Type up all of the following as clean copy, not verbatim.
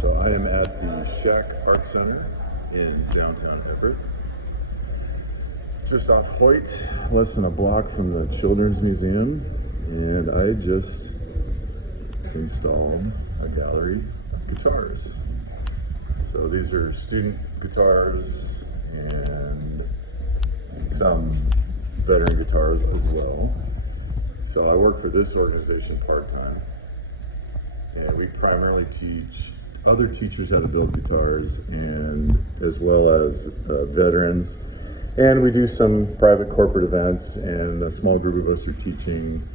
So I am at the Schack Art Center in downtown Everett. Just off Hoyt, less than a block from the Children's Museum, and I just installed a gallery of guitars. So these are student guitars and some veteran guitars as well. So I work for this organization part-time, and we primarily teach other teachers how to build guitars, and as well as veterans. And we do some private corporate events, and a small group of us are teaching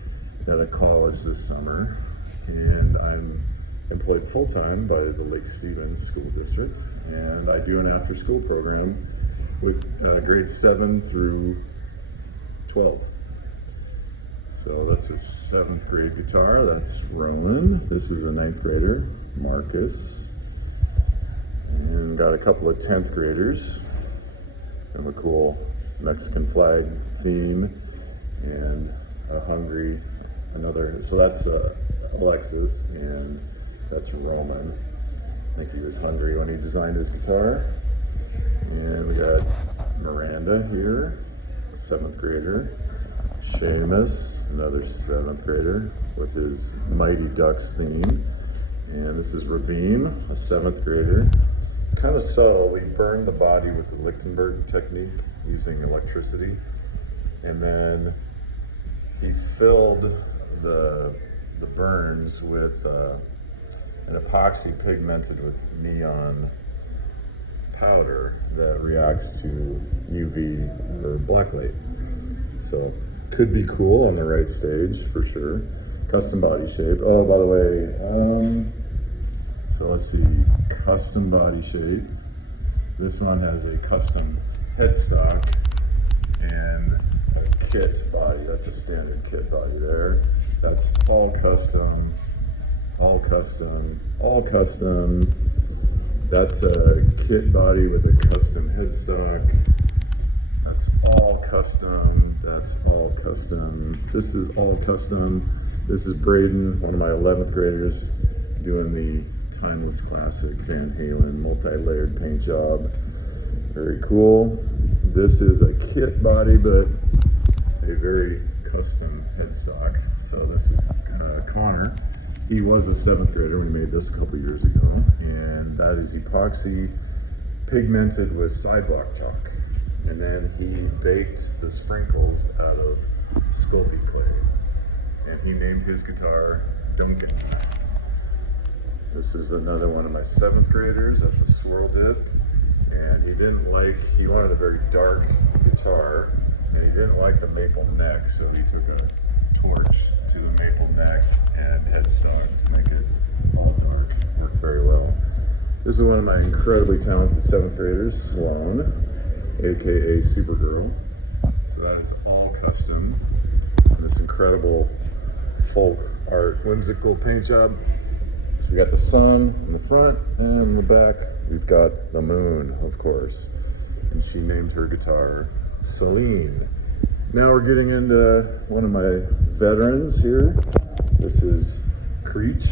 at a college this summer. And I'm employed full-time by the Lake Stevens School District, and I do an after-school program with grades 7 through 12. So that's a 7th grade guitar, that's Rowan. This is a 9th grader, Marcus. And got a couple of 10th graders. And a cool Mexican flag theme, and a hungry, so that's Alexis, and that's Roman. I think he was hungry when he designed his guitar. And we got Miranda here, 7th grader. Seamus, another 7th grader, with his Mighty Ducks theme. And this is Ravine, a 7th grader. Kind of subtle, we burned the body with the Lichtenberg technique using electricity. And then he filled the burns with an epoxy pigmented with neon powder that reacts to UV or black light. So could be cool on the right stage for sure. Custom body shape. Oh, by the way, so let's see, custom body shape. This one has a custom headstock and a kit body. That's a standard kit body there. That's all custom, all custom, all custom. That's a kit body with a custom headstock. That's all custom, that's all custom. This is all custom. This is Braden, one of my 11th graders, doing the timeless classic Van Halen multi-layered paint job. Very cool. This is a kit body, but a very custom headstock. So this is Connor. He was a 7th grader. We made this a couple years ago, and that is epoxy pigmented with sidewalk chalk. And then he baked the sprinkles out of Sculpey clay. And he named his guitar Duncan. This is another one of my 7th graders. That's a swirl dip. And he wanted a very dark guitar, and he didn't like the maple neck, so he took a torch to the maple neck and headstock to make it all dark. Worked very well. This is one of my incredibly talented 7th graders, Sloan, aka Supergirl. So that is all custom. And this incredible folk art, whimsical paint job. So we got the sun in the front, and in the back we've got the moon, of course. And she named her guitar Celine. Now we're getting into one of my veterans here. This is Creech.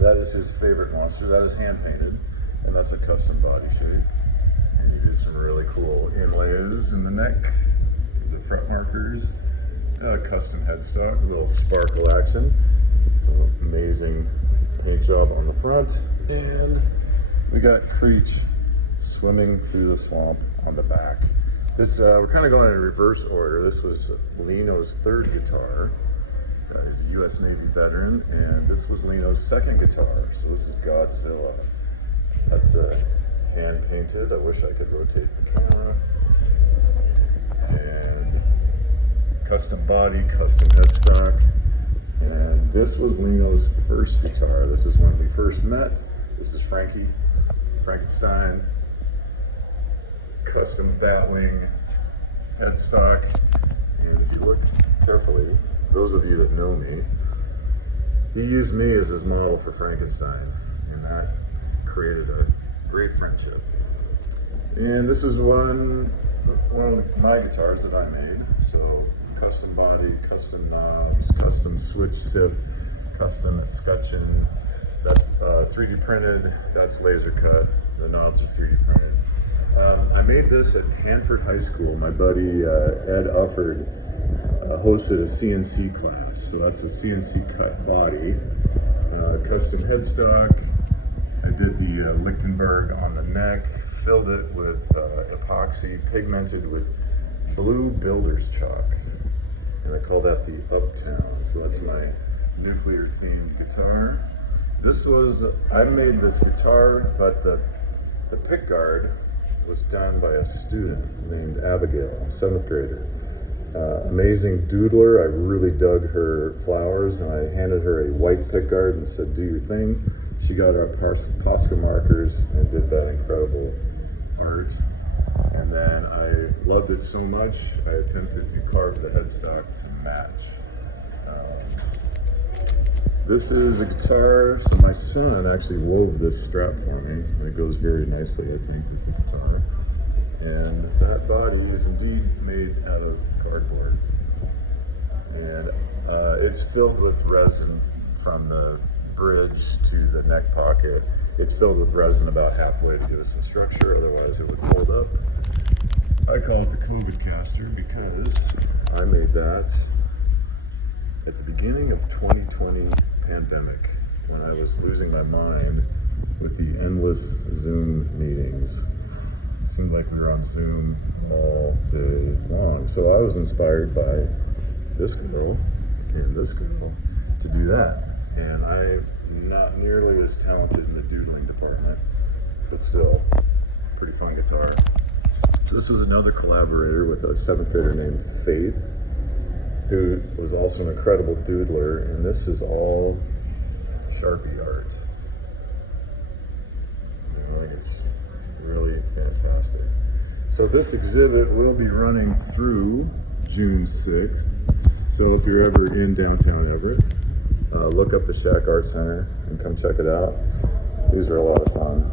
That is his favorite monster. That is hand painted, and that's a custom body shape. And he did some really cool inlays in the neck, the front markers, custom headstock, a little sparkle action. So amazing paint job on the front, and we got Creech swimming through the swamp on the back. This we're kind of going in reverse order. This was Lino's 3rd guitar. He's a U.S. Navy veteran, and this was Lino's 2nd guitar. So this is Godzilla. That's hand painted. I wish I could rotate the camera. And custom body, custom headstock. And this was Lino's 1st guitar. This is when we first met. This is Frankenstein, custom batwing headstock. And if you look carefully, those of you that know me, he used me as his model for Frankenstein, and that created a great friendship. And this is one of my guitars that I made. So custom body, custom knobs, custom switch tip, custom escutcheon, That's 3D printed, that's laser cut, the knobs are 3D printed. I made this at Hanford High School. My buddy Ed Ufford hosted a CNC class. So that's a CNC cut body, custom headstock. I did the Lichtenberg on the neck, filled it with epoxy, pigmented with blue builder's chalk. And I call that the Uptown. So that's my nuclear themed guitar. I made this guitar, but the pickguard was done by a student named Abigail, 7th grader. Amazing doodler. I really dug her flowers, and I handed her a white pickguard and said, do your thing. She got our Posca markers and did that incredible art. And then I loved it so much, I attempted to carve the headstock to match. This is a guitar, so my son actually wove this strap for me, and it goes very nicely, I think, with the guitar. And that body is indeed made out of cardboard. And it's filled with resin from the bridge to the neck pocket. It's filled with resin about halfway to give it some structure, otherwise it would fold up. I call it the COVID caster because I made that at the beginning of 2020 pandemic, when I was losing my mind with the endless Zoom meetings. It seemed like we were on Zoom all day long. So I was inspired by this girl and this girl to do that. And I'm not nearly as talented in the doodling department, but still, pretty fun guitar. So this is another collaborator with a 7th grader named Faith, who was also an incredible doodler, and this is all Sharpie art. I think it's really fantastic. So this exhibit will be running through June 6th. So if you're ever in downtown Everett, look up the Schack Art Center and come check it out. These are a lot of fun.